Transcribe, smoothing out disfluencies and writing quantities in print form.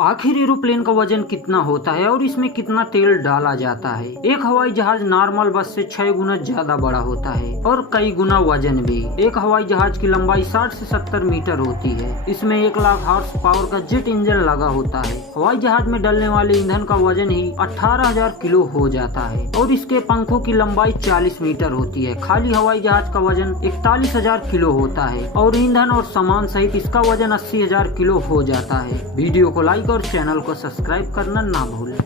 आखिर एरोप्लेन का वजन कितना होता है और इसमें कितना तेल डाला जाता है। एक हवाई जहाज नॉर्मल बस से 6 गुना ज्यादा बड़ा होता है और कई गुना वजन भी। एक हवाई जहाज की लंबाई 60 से 70 मीटर होती है। इसमें 1 लाख हॉर्स पावर का जेट इंजन लगा होता है। हवाई जहाज में डलने वाले ईंधन का वजन ही 18,000 किलो हो जाता है और इसके पंखों की लंबाई 40 मीटर होती है। खाली हवाई जहाज का वजन 41,000 किलो होता है और ईंधन और सामान सहित इसका वजन 80,000 किलो हो जाता है। वीडियो को लाइक और चैनल को सब्सक्राइब करना ना भूलें।